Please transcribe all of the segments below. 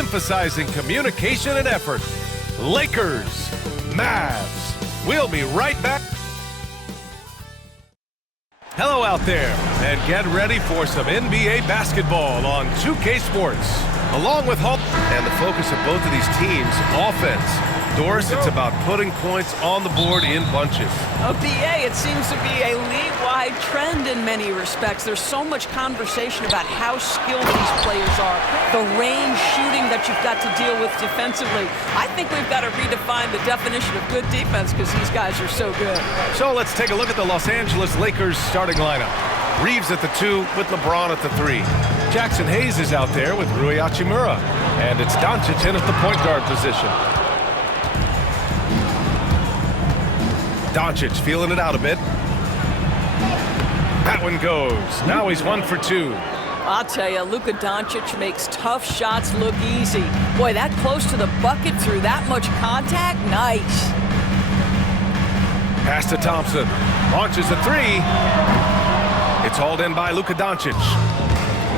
emphasizing communication and effort. Lakers, Mavs. We'll be right back. Hello out there, and get ready for some NBA basketball on 2K Sports. Along with hope and the focus of both of these teams, offense. Doris, it's about putting points on the board in bunches. BA, it seems to be a league-wide trend in many respects. There's so much conversation about how skilled these players are, the range shooting that you've got to deal with defensively. I think we've got to redefine the definition of good defense because these guys are so good. So let's take a look at the Los Angeles Lakers starting lineup. Reeves at the 2 with LeBron at the 3. Jackson Hayes is out there with Rui Hachimura. And it's Doncic in at the point guard position. Doncic feeling it out a bit. That one goes. Now he's 1 for 2. I'll tell you, Luka Doncic makes tough shots look easy. Boy, that close to the bucket through that much contact, nice. Pass to Thompson. Launches a 3. It's hauled in by Luka Doncic.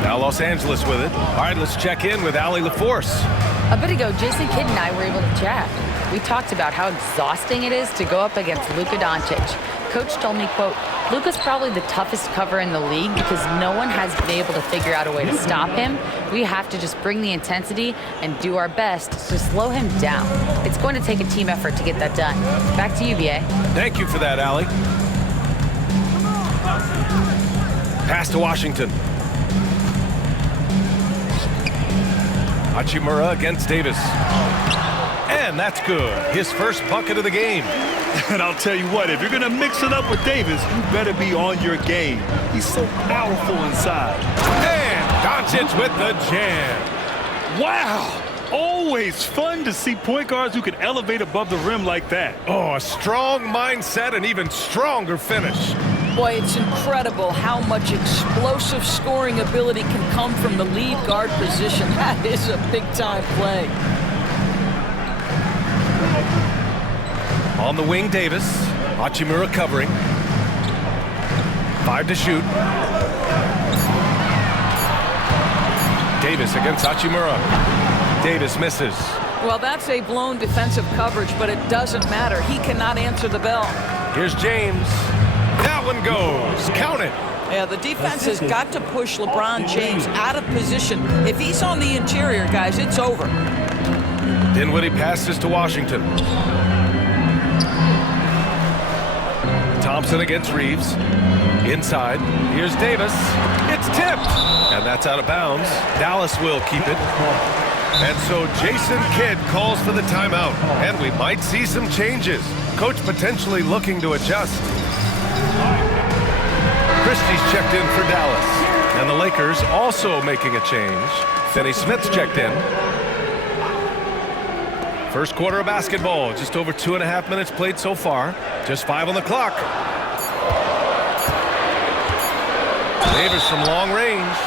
Now Los Angeles with it. All right, let's check in with Allie LaForce. A bit ago, Jason Kidd and I were able to chat. We talked about how exhausting it is to go up against Luka Doncic. Coach told me, quote, Luka's probably the toughest cover in the league because no one has been able to figure out a way to stop him. We have to just bring the intensity and do our best to slow him down. It's going to take a team effort to get that done. Back to you, BA. Thank you for that, Allie. Pass to Washington. Hachimura against Davis. And that's good. His first bucket of the game. And I'll tell you what, if you're going to mix it up with Davis, you better be on your game. He's so powerful inside. And Doncic with the jam. Wow! Always fun to see point guards who can elevate above the rim like that. Oh, a strong mindset and even stronger finish. Boy, it's incredible how much explosive scoring ability can come from the lead guard position. That is a big-time play. On the wing, Davis. Hachimura covering. 5 to shoot. Davis against Hachimura. Davis misses. Well, that's a blown defensive coverage, but it doesn't matter. He cannot answer the bell. Here's James. That one goes. Count it. Yeah, the defense has got to push LeBron James out of position. If he's on the interior, guys, it's over. Dinwiddie passes to Washington. Thompson against Reeves. Inside. Here's Davis. It's tipped. And that's out of bounds. Dallas will keep it. And so Jason Kidd calls for the timeout. And we might see some changes. Coach potentially looking to adjust. Christie's checked in for Dallas. And the Lakers also making a change. Finney Smith's checked in. First quarter of basketball. Just over 2.5 minutes played so far. Just 5 on the clock. Davis from long range.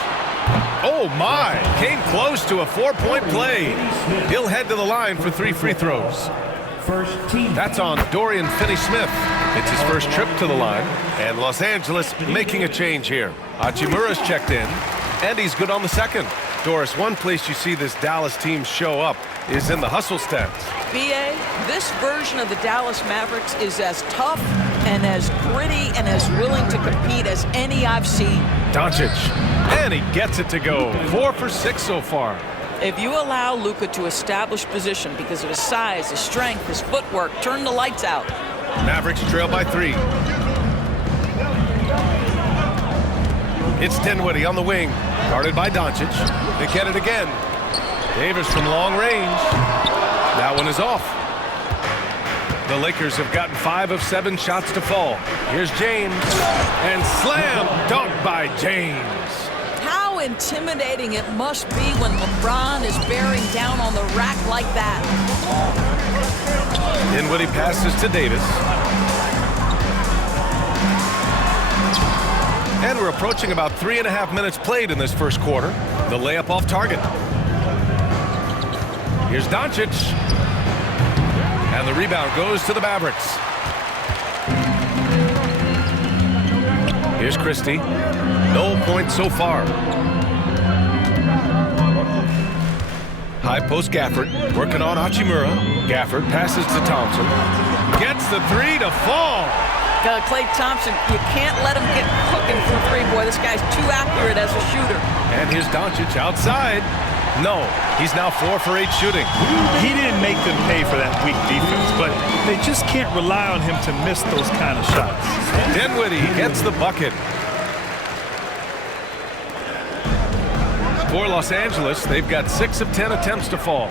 Oh my! Came close to a 4-point play. He'll head to the line for 3 free throws. That's on Dorian Finney-Smith. It's his first trip to the line. And Los Angeles making a change here. Hachimura's checked in. And he's good on the second. Doris, one place you see this Dallas team show up is in the hustle stats. BA, this version of the Dallas Mavericks is as tough and as gritty and as willing to compete as any I've seen. Doncic. And he gets it to go. 4 for 6 so far. If you allow Luka to establish position because of his size, his strength, his footwork, turn the lights out. Mavericks trail by 3. It's Dinwiddie on the wing, guarded by Doncic. They get it again. Davis from long range. That one is off. The Lakers have gotten 5 of 7 shots to fall. Here's James. And slam dunk by James. How intimidating it must be when LeBron is bearing down on the rack like that. Dinwiddie passes to Davis. And we're approaching about 3.5 minutes played in this first quarter. The layup off target. Here's Doncic. And the rebound goes to the Mavericks. Here's Christie. No points so far. High post Gafford, working on Hachimura. Gafford passes to Thompson. Gets the three to fall. Klay Thompson, you can't let him get cooking from three, boy. This guy's too accurate as a shooter. And here's Doncic outside. No, he's now 4 for 8 shooting. He didn't make them pay for that weak defense, but they just can't rely on him to miss those kind of shots. Dinwiddie gets the bucket. For Los Angeles, they've got 6 of 10 attempts to fall.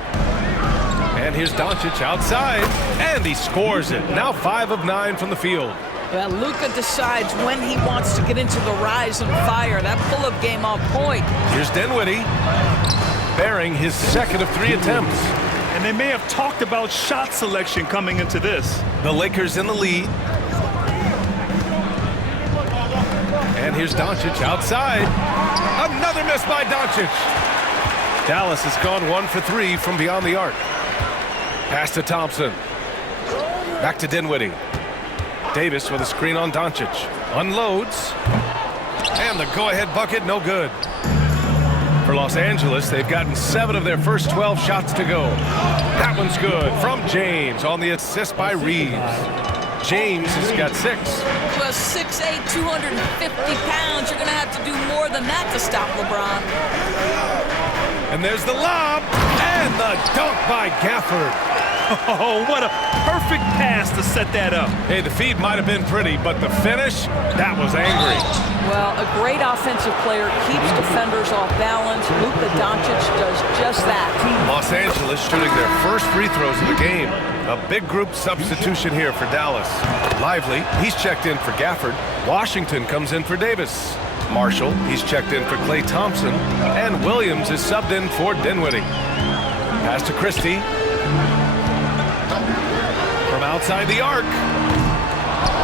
And here's Doncic outside, and he scores it. Now 5 of 9 from the field. Well, Luka decides when he wants to get into the rise and fire. That pull-up game on point. Here's Dinwiddie, bearing his 2nd of 3 attempts. And they may have talked about shot selection coming into this. The Lakers in the lead. And here's Doncic outside. Another miss by Doncic. Dallas has gone 1 for 3 from beyond the arc. Pass to Thompson. Back to Dinwiddie. Davis with a screen on Doncic. Unloads. And the go-ahead bucket, no good. For Los Angeles, they've gotten 7 of their first 12 shots to go. That one's good from James on the assist by Reeves. James has got 6. Well, 6'8", 250 pounds. You're going to have to do more than that to stop LeBron. And there's the lob and the dunk by Gafford. Oh, what a perfect pass to set that up. Hey, the feed might have been pretty, but the finish, that was angry. Well, a great offensive player keeps defenders off balance. Luka Doncic does just that. Los Angeles shooting their first free throws of the game. A big group substitution here for Dallas. Lively, he's checked in for Gafford. Washington comes in for Davis. Marshall, he's checked in for Klay Thompson. And Williams is subbed in for Dinwiddie. Pass to Christie. From outside the arc.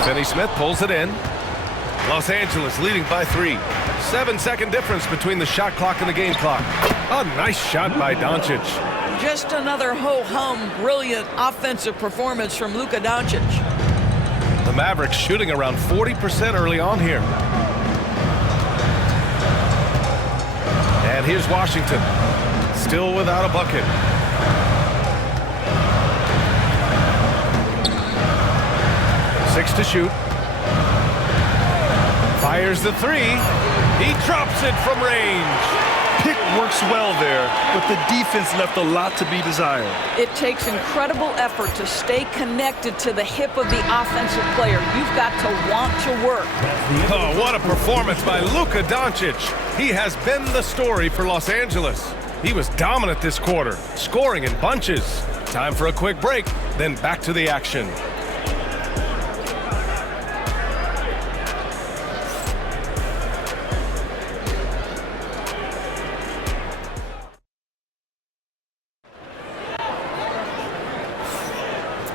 Finney Smith pulls it in. Los Angeles leading by 3. 7-second difference between the shot clock and the game clock. A nice shot by Doncic. Just another ho-hum, brilliant offensive performance from Luka Doncic. The Mavericks shooting around 40% early on here. And here's Washington. Still without a bucket. Six to shoot. Fires the 3. He drops it from range. Pick works well there, but the defense left a lot to be desired. It takes incredible effort to stay connected to the hip of the offensive player. You've got to want to work. Oh, what a performance by Luka Doncic. He has been the story for Los Angeles. He was dominant this quarter, scoring in bunches. Time for a quick break, then back to the action.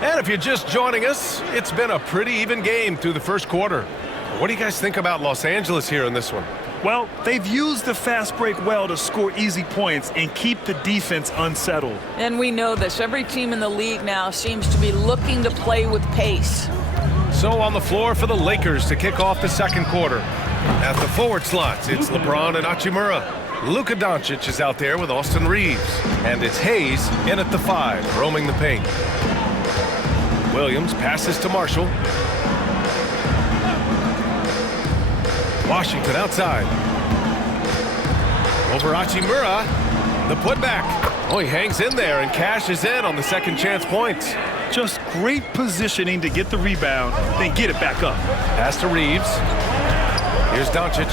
And if you're just joining us, it's been a pretty even game through the first quarter. What do you guys think about Los Angeles here in this one? Well, they've used the fast break well to score easy points and keep the defense unsettled. And we know this. Every team in the league now seems to be looking to play with pace. So on the floor for the Lakers to kick off the second quarter. At the forward slots, it's LeBron and Hachimura. Luka Doncic is out there with Austin Reeves. And it's Hayes in at the 5, roaming the paint. Williams passes to Marshall. Washington outside. Over Hachimura. The putback. Oh, he hangs in there and cashes in on the second chance points. Just great positioning to get the rebound, then get it back up. Pass to Reeves. Here's Doncic.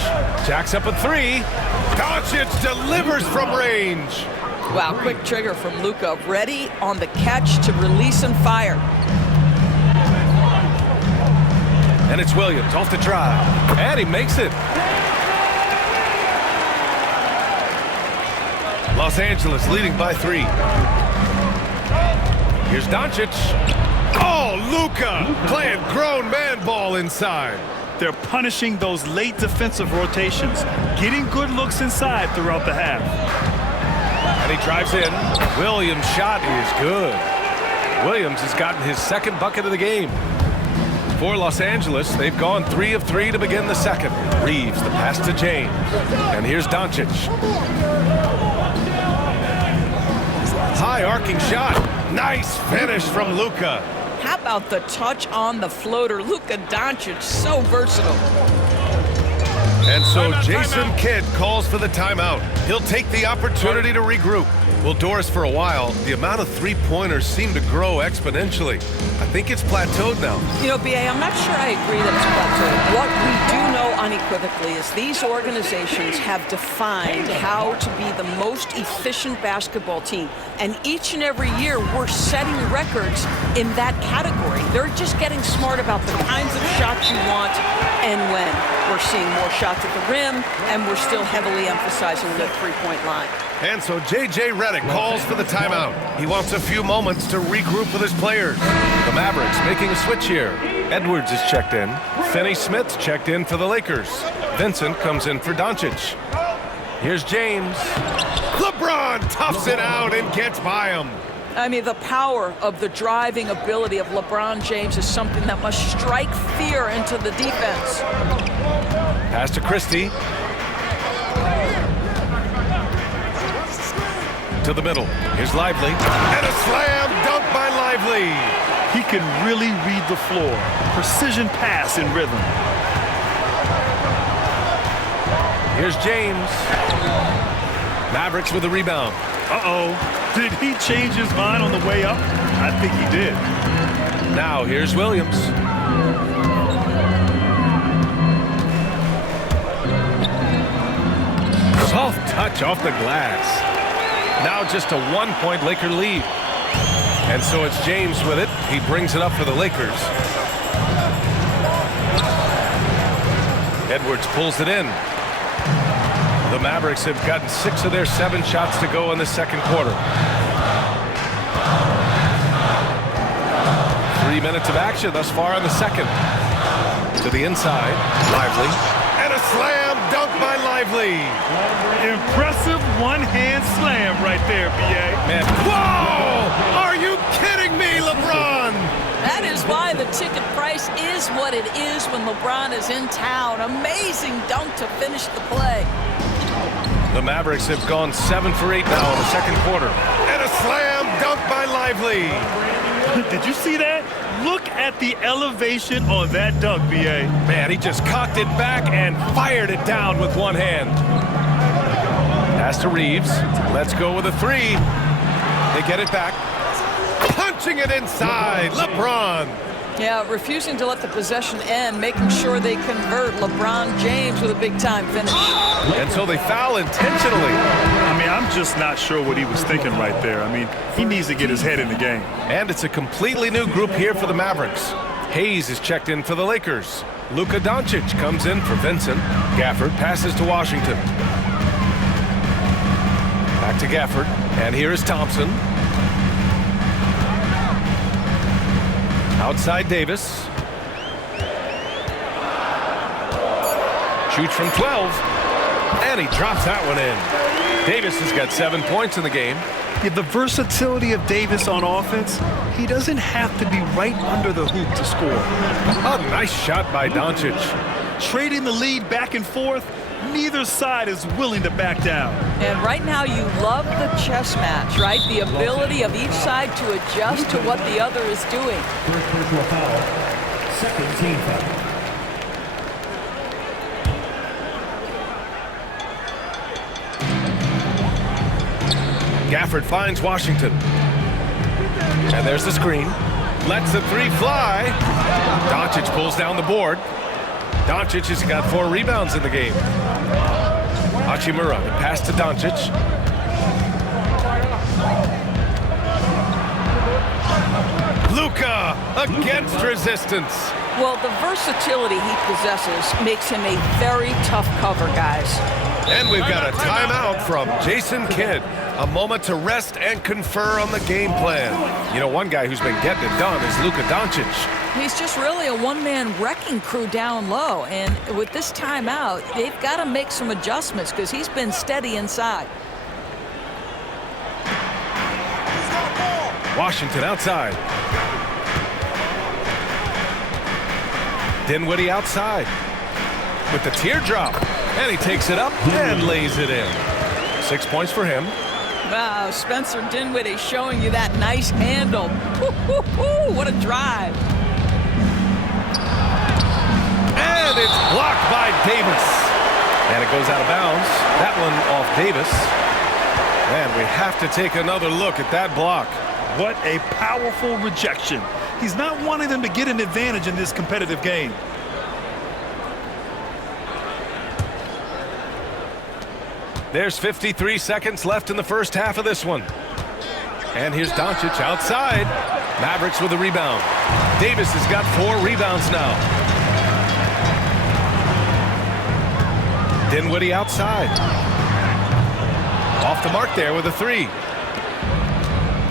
Jacks up a 3. Doncic delivers from range. Wow, quick trigger from Luka. Ready on the catch to release and fire. And it's Williams off the drive. And he makes it. Los Angeles leading by 3. Here's Doncic. Oh, Luka playing grown man ball inside. They're punishing those late defensive rotations, getting good looks inside throughout the half. And he drives in. Williams' shot is good. Williams has gotten his second bucket of the game. For Los Angeles, they've gone 3 of 3 to begin the second. Reeves, the pass to James. And here's Doncic. high arcing shot. Nice finish from Luka. How about the touch on the floater? Luka Doncic, so versatile. And so Jason Kidd calls for the timeout. He'll take the opportunity to regroup. Well, Doris, for a while, the amount of three-pointers seemed to grow exponentially. I think it's plateaued now. You know, B.A., I'm not sure I agree that it's plateaued. What we do know unequivocally is these organizations have defined how to be the most efficient basketball team. And each and every year, we're setting records in that category. They're just getting smart about the kinds of shots you want and when. We're seeing more shots at the rim, and we're still heavily emphasizing the three-point line. And so J.J. Redick calls for the timeout. He wants a few moments to regroup with his players. The Mavericks making a switch here. Edwards is checked in. Finney-Smith's checked in for the Lakers. Vincent comes in for Doncic. Here's James. LeBron toughs it out and gets by him. I mean, the power of the driving ability of LeBron James is something that must strike fear into the defense. Pass to Christie. To the middle. Here's Lively. And a slam dunk by Lively. He can really read the floor. Precision pass in rhythm. Here's James. Mavericks with a rebound. Uh-oh. Did he change his mind on the way up? I think he did. Now here's Williams. Soft touch off the glass. Now just a one-point Laker lead. And so it's James with it. He brings it up for the Lakers. Edwards pulls it in. The Mavericks have gotten 6 of their 7 shots to go in the second quarter. 3 minutes of action thus far in the second. To the inside, Lively. And a slam dunk by Lively. Impressive one-hand slam right there, B.A. Man, whoa! Are you kidding me, LeBron? That is why the ticket price is what it is when LeBron is in town. Amazing dunk to finish the play. The Mavericks have gone 7 for 8 now in the second quarter. And a slam dunk by Lively. Did you see that? Look at the elevation on that dunk, B.A. Man, he just cocked it back and fired it down with one hand. Pass to Reeves. Let's go with a 3. They get it back. Punching it inside. LeBron. Yeah, refusing to let the possession end, making sure they convert. LeBron James with a big-time finish. And so they foul intentionally. I mean, I'm just not sure what he was thinking right there. I mean, he needs to get his head in the game. And it's a completely new group here for the Mavericks. Hayes is checked in for the Lakers. Luka Doncic comes in for Vincent. Gafford passes to Washington. Back to Gafford. And here is Thompson. Outside Davis. Shoots from 12. And he drops that one in. Davis has got 7 points in the game. Yeah, the versatility of Davis on offense, he doesn't have to be right under the hoop to score. A nice shot by Doncic. Trading the lead back and forth, neither side is willing to back down. And right now you love the chess match, right? The ability of each side to adjust to what the other is doing. First personal foul. Second team foul. Gafford finds Washington. And there's the screen. Lets the 3 fly. Doncic pulls down the board. Doncic has got 4 rebounds in the game. Hachimura, the pass to Doncic. Luka against resistance. Well, the versatility he possesses makes him a very tough cover, guys. And we've got a timeout from Jason Kidd. A moment to rest and confer on the game plan. You know, one guy who's been getting it done is Luka Doncic. He's just really a one-man wrecking crew down low. And with this timeout, they've got to make some adjustments because he's been steady inside. Washington outside. Dinwiddie outside with the teardrop. And he takes it up and lays it in. 6 points for him. Wow, Spencer Dinwiddie showing you that nice handle. What a drive. And it's blocked by Davis. And it goes out of bounds. That one off Davis. And we have to take another look at that block. What a powerful rejection. He's not wanting them to get an advantage in this competitive game. There's 53 seconds left in the first half of this one. And here's Doncic outside. Mavericks with a rebound. Davis has got 4 rebounds now. Dinwiddie outside. Off the mark there with a 3.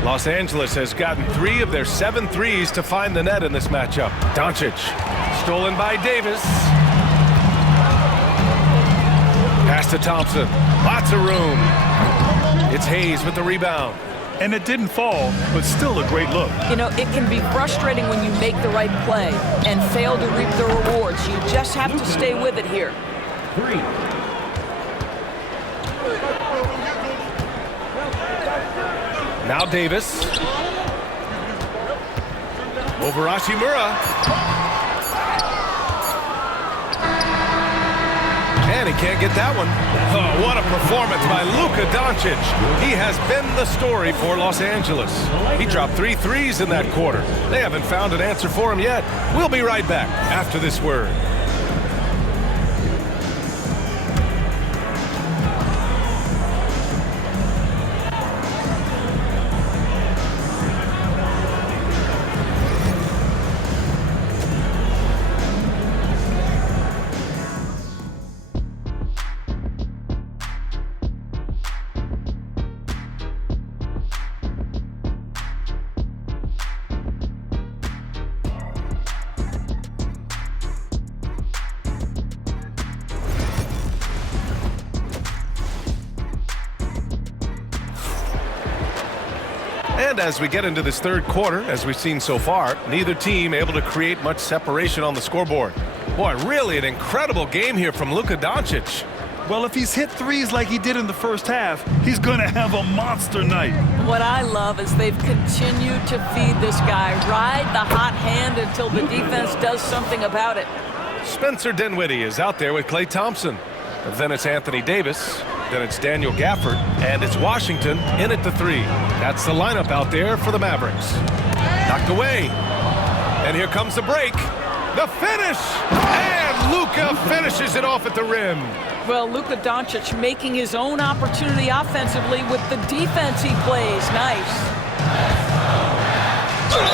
Los Angeles has gotten 3 of their 7 threes to find the net in this matchup. Doncic, stolen by Davis. Pass to Thompson. Lots of room. It's Hayes with the rebound. And it didn't fall, but still a great look. You know, it can be frustrating when you make the right play and fail to reap the rewards. You just have to stay with it here. 3. Now Davis. Over Hachimura. And he can't get that one. Oh, what a performance by Luka Doncic. He has been the story for Los Angeles. He dropped 3 threes in that quarter. They haven't found an answer for him yet. We'll be right back after this word. And as we get into this third quarter, as we've seen so far, neither team able to create much separation on the scoreboard. Boy, really an incredible game here from Luka Doncic. Well, if he's hit threes like he did in the first half, he's going to have a monster night. What I love is they've continued to feed this guy. Ride the hot hand until the defense does something about it. Spencer Dinwiddie is out there with Klay Thompson. Then it's Anthony Davis. Then it's Daniel Gafford. And it's Washington in at the 3. That's the lineup out there for the Mavericks. Knocked away. And here comes the break. The finish! And Luka finishes it off at the rim. Well, Luka Doncic making his own opportunity offensively with the defense he plays. Nice.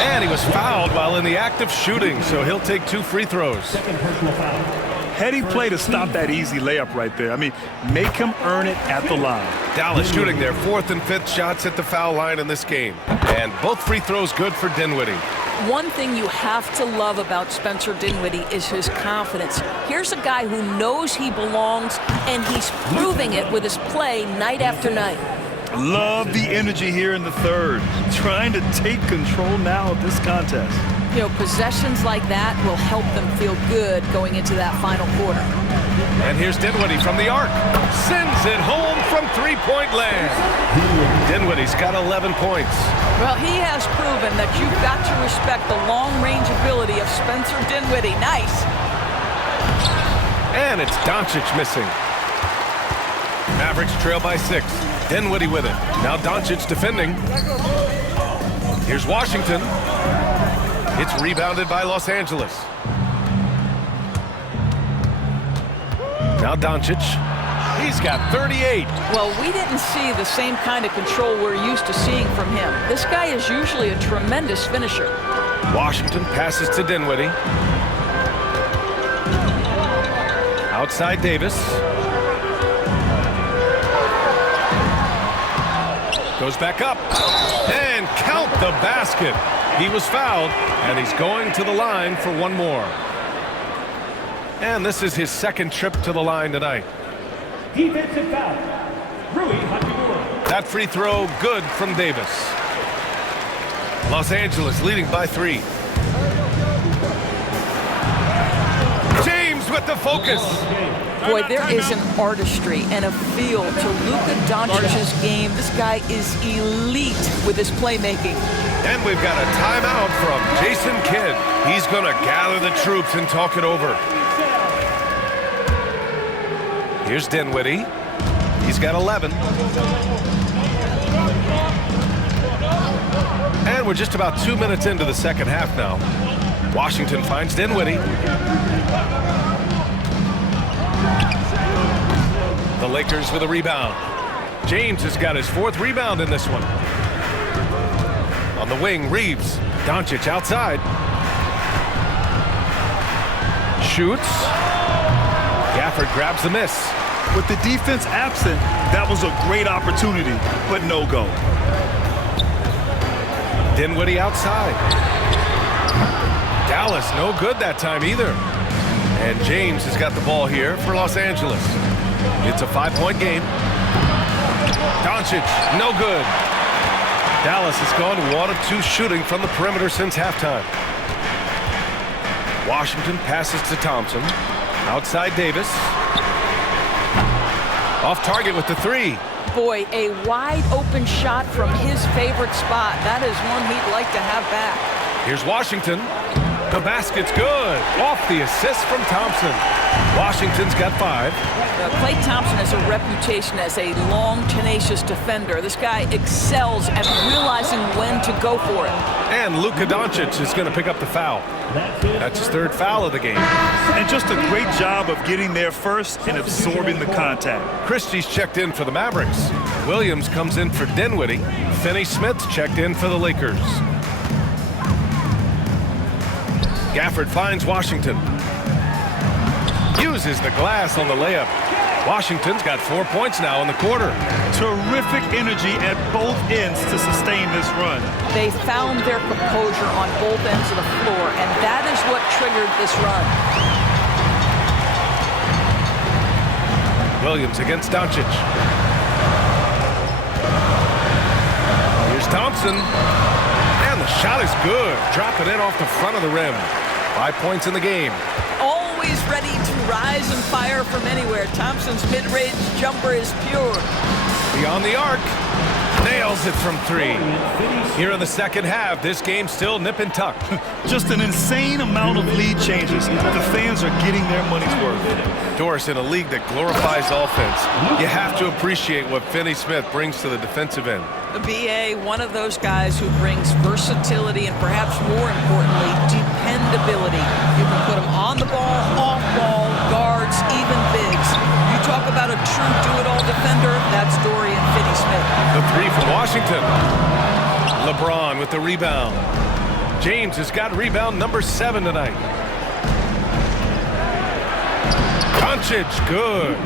And he was fouled while in the act of shooting, so he'll take 2 free throws. Second personal foul. Heady play to stop that easy layup right there. I mean, make him earn it at the line. Dallas shooting their 4th and 5th shots at the foul line in this game. And both free throws good for Dinwiddie. One thing you have to love about Spencer Dinwiddie is his confidence. Here's a guy who knows he belongs, and he's proving it with his play night after night. Love the energy here in the third. Trying to take control now of this contest. You know, possessions like that will help them feel good going into that final quarter. And here's Dinwiddie from the arc. Sends it home from 3-point land. Dinwiddie's got 11 points. Well, he has proven that you've got to respect the long-range ability of Spencer Dinwiddie. Nice. And it's Doncic missing. Mavericks trail by 6. Dinwiddie with it. Now Doncic defending. Here's Washington. It's rebounded by Los Angeles. Now Doncic. He's got 38. Well, we didn't see the same kind of control we're used to seeing from him. This guy is usually a tremendous finisher. Washington passes to Dinwiddie. Outside Davis. Goes back up. And count the basket. He was fouled, and he's going to the line for one more. And this is his 2nd trip to the line tonight. Defensive foul. Rui Hachimura. That free throw good from Davis. Los Angeles leading by 3. James with the focus. Boy, there is an artistry and a feel to Luka Doncic's game. This guy is elite with his playmaking. And we've got a timeout from Jason Kidd. He's going to gather the troops and talk it over. Here's Dinwiddie. He's got 11. And we're just about 2 minutes into the second half now. Washington finds Dinwiddie. The Lakers with a rebound. James has got his 4th rebound in this one. On the wing, Reeves. Doncic outside. Shoots. Gafford grabs the miss. With the defense absent, that was a great opportunity, but no go. Dinwiddie outside. Dallas no good that time either. And James has got the ball here for Los Angeles. It's a 5-point game. Doncic, no good. Dallas has gone 1 of 2 shooting from the perimeter since halftime. Washington passes to Thompson. Outside Davis. Off target with the 3. Boy, a wide open shot from his favorite spot. That is one he'd like to have back. Here's Washington. The basket's good. Off the assist from Thompson. Washington's got 5. Klay Thompson has a reputation as a long, tenacious defender. This guy excels at realizing when to go for it. And Luka Doncic is going to pick up the foul. That's his 3rd foul of the game. And just a great job of getting there first and absorbing the contact. Christie's checked in for the Mavericks. Williams comes in for Dinwiddie. Finney-Smith's checked in for the Lakers. Gafford finds Washington. Uses the glass on the layup. Washington's got 4 points now in the quarter. Terrific energy at both ends to sustain this run. They found their composure on both ends of the floor, and that is what triggered this run. Williams against Doncic. Here's Thompson. And the shot is good. Dropping in off the front of the rim. 5 points in the game. Always ready to rise and fire from anywhere. Thompson's mid-range jumper is pure. Beyond the arc. Nails it from 3. Here in the second half, this game's still nip and tuck. Just an insane amount of lead changes. The fans are getting their money's worth. Doris, in a league that glorifies offense, you have to appreciate what Finney-Smith brings to the defensive end. The BA, one of those guys who brings versatility and perhaps more importantly, dependability. You can put him on the ball, off ball, guards, even bigs. You talk about a true do-it-all defender, that's Dorian Finney-Smith. The 3 from Washington. LeBron with the rebound. James has got rebound number 7 tonight. Doncic, good.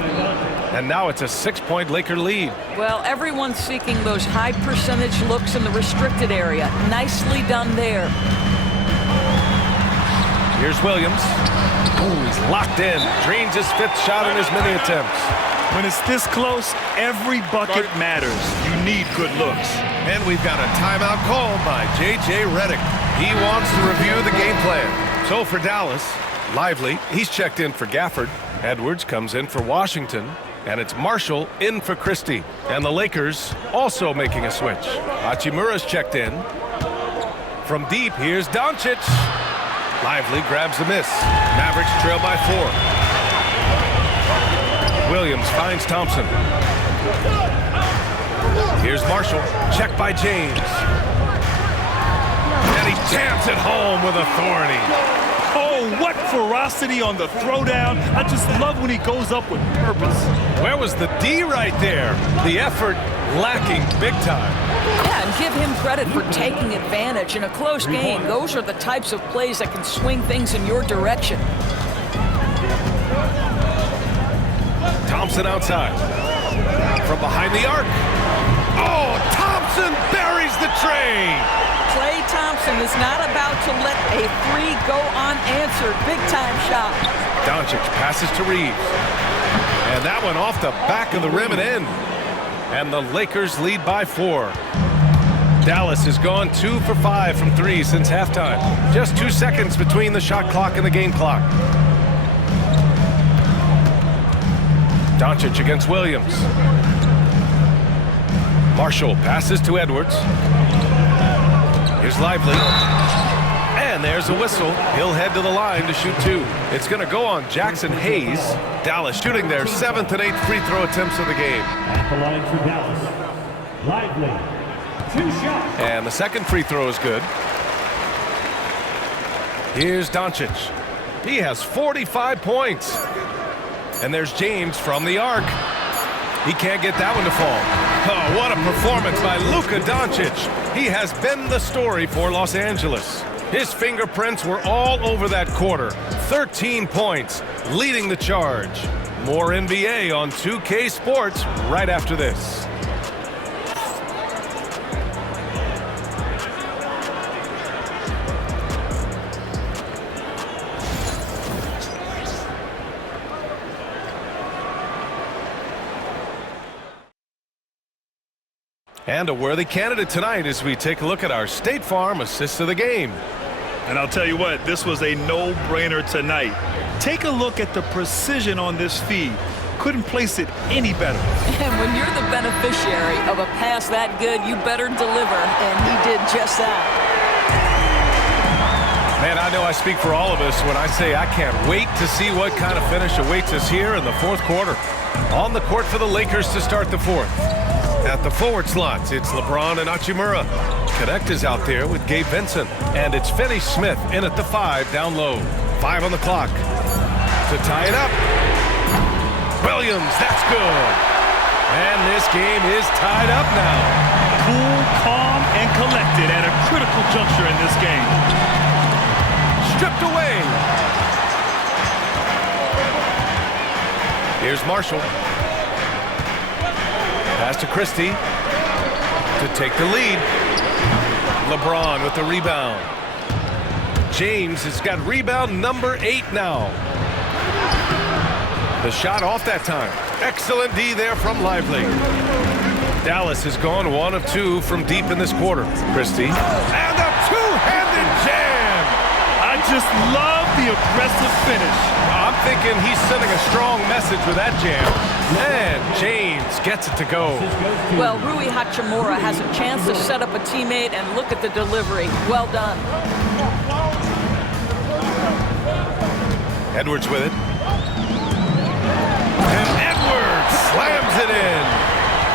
And now it's a 6-point Laker lead. Well, everyone's seeking those high percentage looks in the restricted area. Nicely done there. Here's Williams. Ooh, he's locked in. Drains his 5th shot in as many attempts. When it's this close, every bucket matters. You need good looks. And we've got a timeout called by J.J. Redick. He wants to review the game plan. So for Dallas, Lively, he's checked in for Gafford. Edwards comes in for Washington. And it's Marshall in for Christie. And the Lakers also making a switch. Hachimura's checked in. From deep, here's Doncic. Lively grabs the miss. Mavericks trail by 4. Williams finds Thompson. Here's Marshall. Checked by James. And he jams it home with authority. Oh, what ferocity on the throwdown. I just love when he goes up with purpose. Where was the D right there? The effort lacking big time. Yeah, and give him credit for taking advantage in a close game. Those are the types of plays that can swing things in your direction. Thompson outside. From behind the arc. Oh, Thompson buries the tray. Klay Thompson is not about to let a 3 go unanswered. Big-time shot. Doncic passes to Reeves. And that one off the back of the rim and in. And the Lakers lead by 4. Dallas has gone 2 for 5 from 3 since halftime. Just 2 seconds between the shot clock and the game clock. Doncic against Williams. Marshall passes to Edwards. Here's Lively. And there's a whistle. He'll head to the line to shoot two. It's going to go on Jackson Hayes. Dallas shooting their 7th and 8th free throw attempts of the game. At the line for Dallas. Lively. 2 shots. And the second free throw is good. Here's Doncic. He has 45 points. And there's James from the arc. He can't get that one to fall. Oh, what a performance by Luka Doncic. He has been the story for Los Angeles. His fingerprints were all over that quarter. 13 points, leading the charge. More NBA on 2K Sports right after this. And a worthy candidate tonight as we take a look at our State Farm assists of the game. And I'll tell you what, this was a no-brainer tonight. Take a look at the precision on this feed. Couldn't place it any better. And when you're the beneficiary of a pass that good, you better deliver, and he did just that. Man, I know I speak for all of us when I say I can't wait to see what kind of finish awaits us here in the fourth quarter. On the court for the Lakers to start the fourth. At the forward slots, it's LeBron and Hachimura. Connect is out there with Gabe Vincent. And it's Finney Smith in at the 5 down low. 5 on the clock. To tie it up. Williams, that's good. And this game is tied up now. Cool, calm, and collected at a critical juncture in this game. Stripped away. Here's Marshall. Pass to Christie to take the lead. LeBron with the rebound. James has got rebound number 8 now. The shot off that time. Excellent D there from Lively. Dallas has gone 1 of 2 from deep in this quarter. Christie. And a two-handed jam. I just love the aggressive finish. I'm thinking he's sending a strong message with that jam. And James gets it to go. Well, Rui Hachimura has a chance to set up a teammate, and look at the delivery. Well done. Edwards with it. And Edwards slams it in.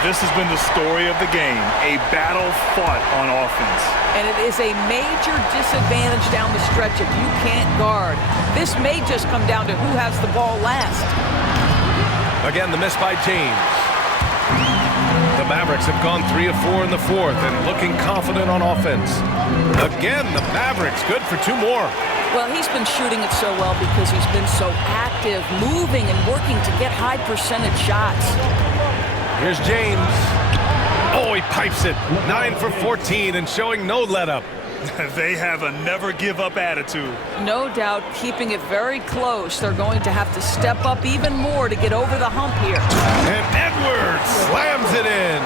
This has been the story of the game, a battle fought on offense. And it is a major disadvantage down the stretch if you can't guard. This may just come down to who has the ball last. Again, the miss by James. The Mavericks have gone 3 of 4 in the fourth and looking confident on offense. Again, the Mavericks good for 2 more. Well, he's been shooting it so well because he's been so active, moving and working to get high percentage shots. Here's James. Oh, he pipes it. 9 for 14 and showing no let-up. They have a never-give-up attitude. No doubt, keeping it very close. They're going to have to step up even more to get over the hump here. And Edwards slams it in.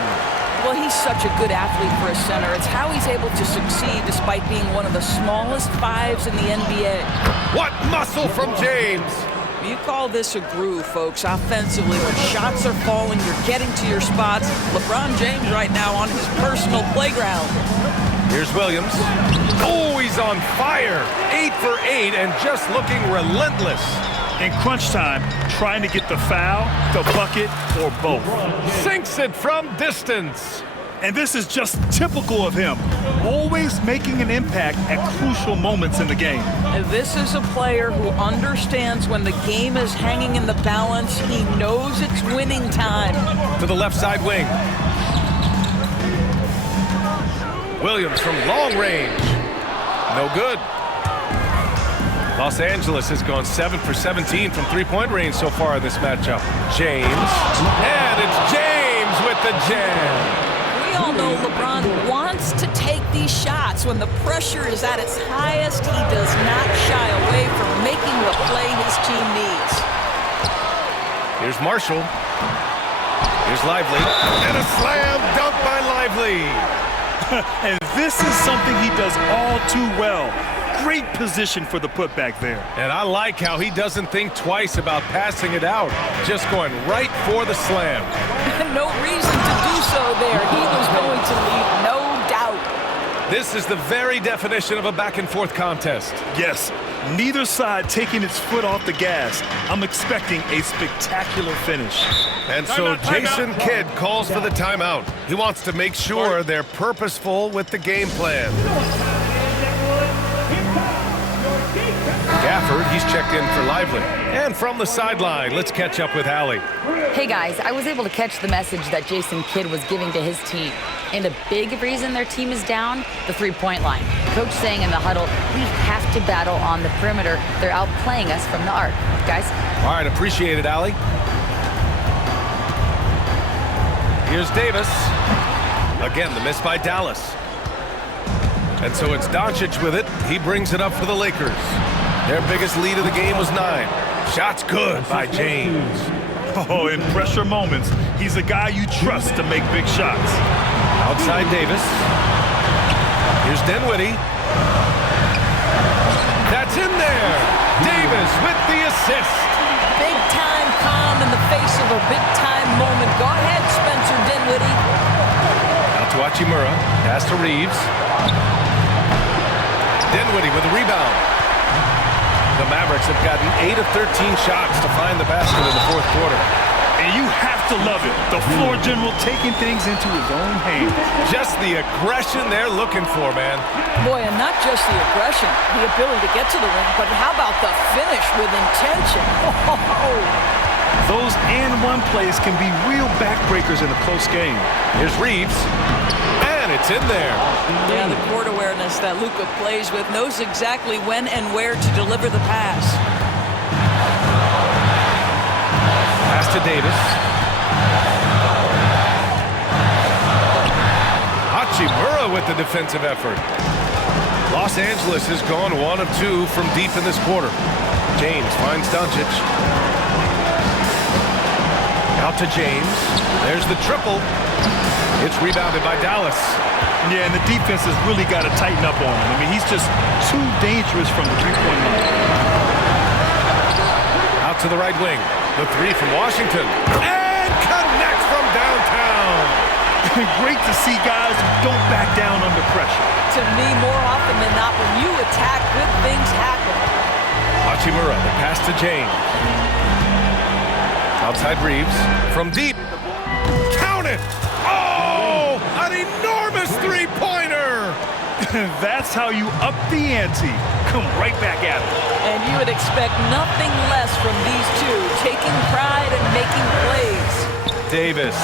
Well, he's such a good athlete for a center. It's how he's able to succeed despite being one of the smallest 5s in the NBA. What muscle from James. You call this a groove, folks. Offensively, when shots are falling, you're getting to your spots. LeBron James right now on his personal playground. Here's Williams. Oh, he's on fire. 8 for 8 and just looking relentless. In crunch time, trying to get the foul, the bucket, or both. Sinks it from distance. And this is just typical of him, always making an impact at crucial moments in the game. This is a player who understands when the game is hanging in the balance. He knows it's winning time. To the left side wing. Williams from long range. No good. Los Angeles has gone 7 for 17 from three-point range so far in this matchup. James. And it's James with the jam. We all know LeBron wants to take these shots. When the pressure is at its highest, he does not shy away from making the play his team needs. Here's Marshall. Here's Lively. And a slam dunk by Lively. And this is something he does all too well. Great position for the putback there. And I like how he doesn't think twice about passing it out. Just going right for the slam. No reason to do so there. He was going to leave, no doubt. This is the very definition of a back-and-forth contest. Yes, neither side taking its foot off the gas. I'm expecting a spectacular finish. And so Jason Kidd calls for the timeout. He wants to make sure they're purposeful with the game plan. Gafford, he's checked in for Lively. And from the sideline, let's catch up with Allie. Hey guys, I was able to catch the message that Jason Kidd was giving to his team. And a big reason their team is down, the three-point line. Coach saying in the huddle, we have to battle on the perimeter. They're outplaying us from the arc. Guys? All right, appreciate it, Allie. Here's Davis. Again, the miss by Dallas. And so it's Doncic with it. He brings it up for the Lakers. Their biggest lead of the game was 9. Shots good by James. Oh, in pressure moments, he's a guy you trust to make big shots. Outside Davis. Here's Dinwiddie. That's in there. Davis with the assist. Big time calm in the face of a big time moment. Go ahead, Spencer Dinwiddie. Out to Hachimura. Pass to Reeves. Dinwiddie with a rebound. The Mavericks have gotten 8 of 13 shots to find the basket in the fourth quarter. And you have to love it. The floor general taking things into his own hands. Just the aggression they're looking for, man. Boy, and not just the aggression, the ability to get to the rim, but how about the finish with intention? Oh. Those and-one plays can be real backbreakers in a close game. Here's Reeves. And it's in there. Yeah, the court awareness that Luka plays with, knows exactly when and where to deliver the pass. Pass to Davis. Hachimura with the defensive effort. Los Angeles has gone 1 of 2 from deep in this quarter. James finds Doncic. Out to James. There's the triple. It's rebounded by Dallas. Yeah, and the defense has really got to tighten up on him. I mean, he's just too dangerous from the three-point line. Out to the right wing. The 3 from Washington. And connects from downtown. Great to see guys who don't back down under pressure. To me, more often than not, when you attack, good things happen. Hachimura, the pass to James. Outside Reeves. From deep. Count it! Oh! An enormous three-pointer! That's how you up the ante. Come right back at it. And you would expect nothing less from these two, taking pride and making plays. Davis.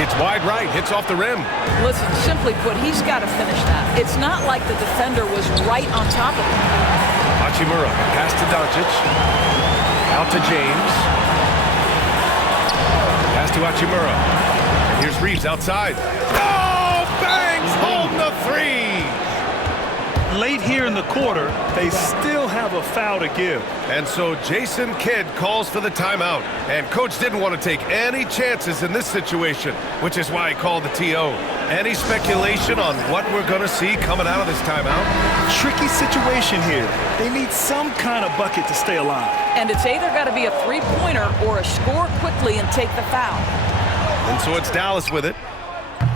It's wide right. Hits off the rim. Listen, simply put, he's got to finish that. It's not like the defender was right on top of him. Hachimura. Pass to Doncic. Out to James. Pass to Hachimura. And here's Reeves outside. Oh! Bangs holding the 3! Late here in the quarter, they still have a foul to give. And so Jason Kidd calls for the timeout. And Coach didn't want to take any chances in this situation, which is why he called the TO. Any speculation on what we're going to see coming out of this timeout? Tricky situation here. They need some kind of bucket to stay alive. And it's either got to be a three-pointer or a score quickly and take the foul. And so it's Dallas with it.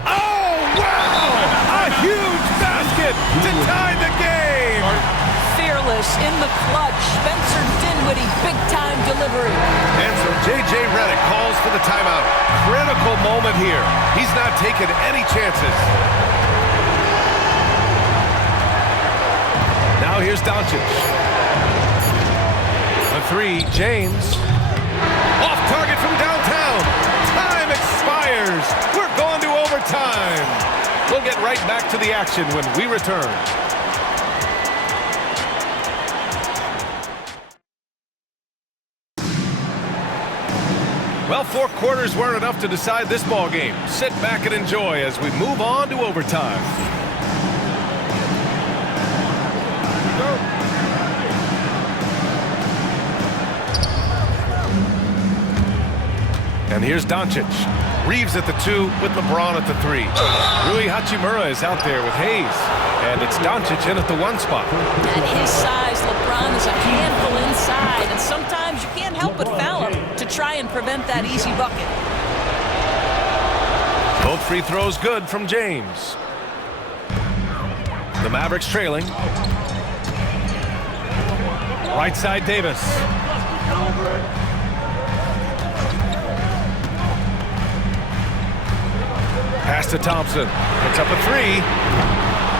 Oh, wow! A huge basket to tie the game! Fearless in the clutch. Spencer Dinwiddie, big-time delivery. And so J.J. Redick calls for the timeout. Critical moment here. He's not taking any chances. Now here's Doncic. The 3, James. Off target from downtown. Time expires. We're going to overtime. We'll get right back to the action when we return. Well, 4 quarters weren't enough to decide this ball game. Sit back and enjoy as we move on to overtime. And here's Doncic. Reeves at the 2 with LeBron at the 3. Rui Hachimura is out there with Hayes. And it's Doncic in at the 1 spot. At his size, LeBron is a handful inside, and sometimes you can't help but foul him to try and prevent that easy bucket. Both free throws good from James. The Mavericks trailing. Right side, Davis. Pass to Thompson. Puts up a 3.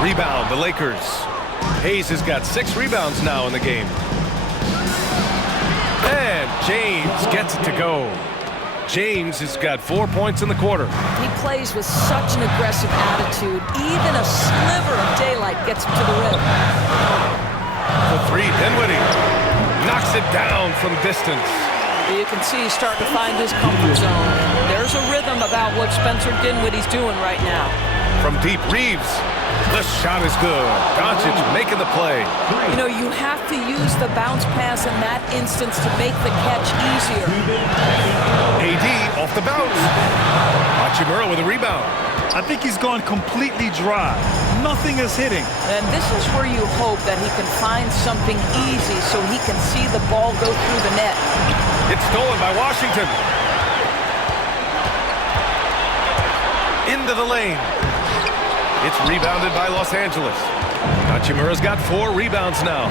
Rebound, the Lakers. Hayes has got 6 rebounds now in the game. And James gets it to go. James has got 4 points in the quarter. He plays with such an aggressive attitude. Even a sliver of daylight gets him to the rim. The 3, Dinwiddie. Knocks it down from distance. You can see he's starting to find his comfort zone. There's a rhythm about what Spencer Dinwiddie's doing right now. From deep, Reeves. The shot is good. Doncic making the play. You know, you have to use the bounce pass in that instance to make the catch easier. AD off the bounce. Hachimura with a rebound. I think he's gone completely dry. Nothing is hitting. And this is where you hope that he can find something easy so he can see the ball go through the net. It's stolen by Washington. Into the lane. It's rebounded by Los Angeles. Hachimura's got 4 rebounds now.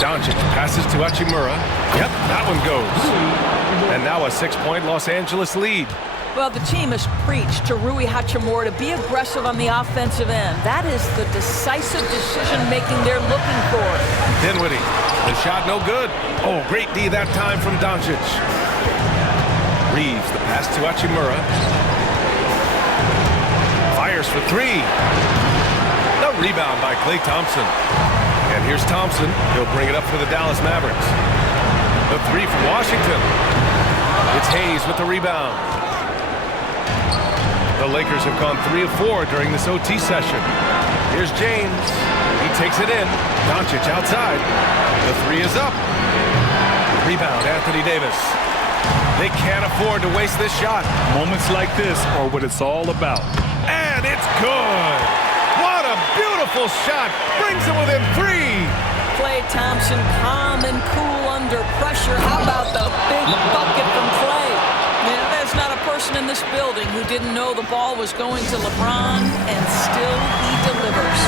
Doncic passes to Hachimura. Yep, that one goes. And now a 6-point Los Angeles lead. Well, the team has preached to Rui Hachimura to be aggressive on the offensive end. That is the decisive decision-making they're looking for. Dinwiddie, the shot no good. Oh, great D that time from Doncic. Reeves, the pass to Hachimura. Fires for 3. The rebound by Klay Thompson. And here's Thompson. He'll bring it up for the Dallas Mavericks. The 3 from Washington. It's Hayes with the rebound. The Lakers have gone 3 of 4 during this OT session. Here's James. He takes it in. Doncic outside. The 3 is up. Rebound, Anthony Davis. They can't afford to waste this shot. Moments like this are what it's all about. And it's good. What a beautiful shot. Brings them within 3. Klay Thompson calm and cool under pressure. How about the big bucket from Klay? Yeah, there's not a person in this building who didn't know the ball was going to LeBron, and still he delivers.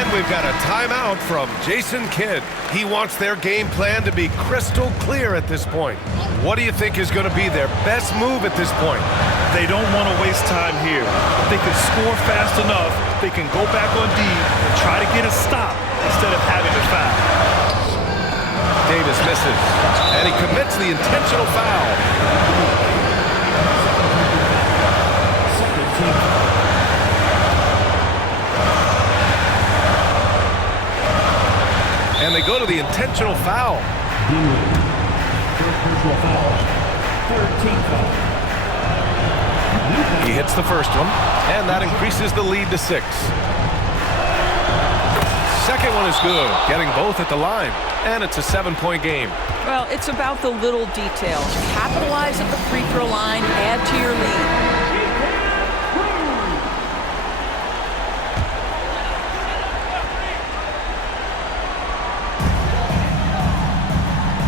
And we've got a timeout from Jason Kidd. He wants their game plan to be crystal clear at this point. What do you think is going to be their best move at this point? They don't want to waste time here. If they can score fast enough, they can go back on D and try to get a stop instead of having to foul. Davis misses, and he commits the intentional foul. And they go to the intentional foul. He hits the first one, and that increases the lead to 6. Second one is good, getting both at the line, and it's a 7-point game. Well, it's about the little details. Capitalize at the free throw line, add to your lead.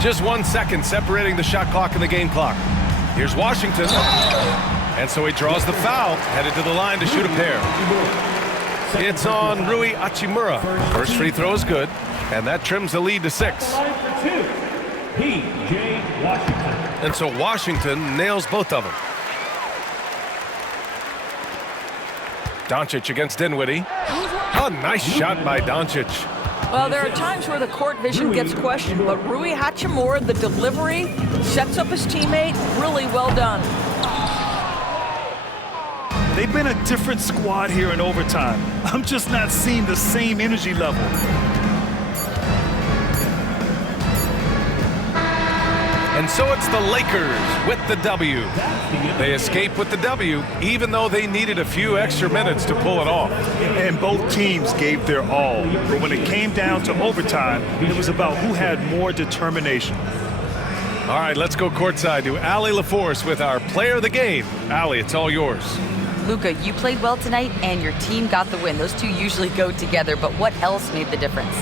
Just 1 second separating the shot clock and the game clock. Here's Washington. And so he draws the foul, headed to the line to shoot a pair. It's on Rui Hachimura. First free throw is good, and that trims the lead to 6. And so Washington nails both of them. Doncic against Dinwiddie. A nice shot by Doncic. Well, there are times where the court vision gets questioned, but Rui Hachimura, the delivery, sets up his teammate. Really well done. They've been a different squad here in overtime. I'm just not seeing the same energy level. And so it's the Lakers with the W. They escape with the W, even though they needed a few extra minutes to pull it off. And both teams gave their all. But when it came down to overtime, it was about who had more determination. All right, let's go courtside to Allie LaForce with our player of the game. Allie, it's all yours. Luka, you played well tonight, and your team got the win. Those two usually go together, but what else made the difference?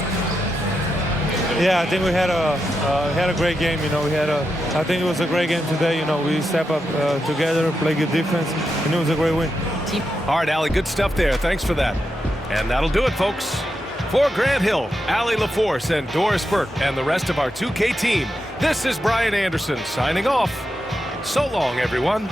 Yeah, I think we had a great game. I think it was a great game today. We step up together, play good defense, and it was a great win. All right, Allie, good stuff there. Thanks for that. And that'll do it, folks. For Grant Hill, Allie LaForce, and Doris Burke, and the rest of our 2K team, this is Brian Anderson signing off. So long, everyone.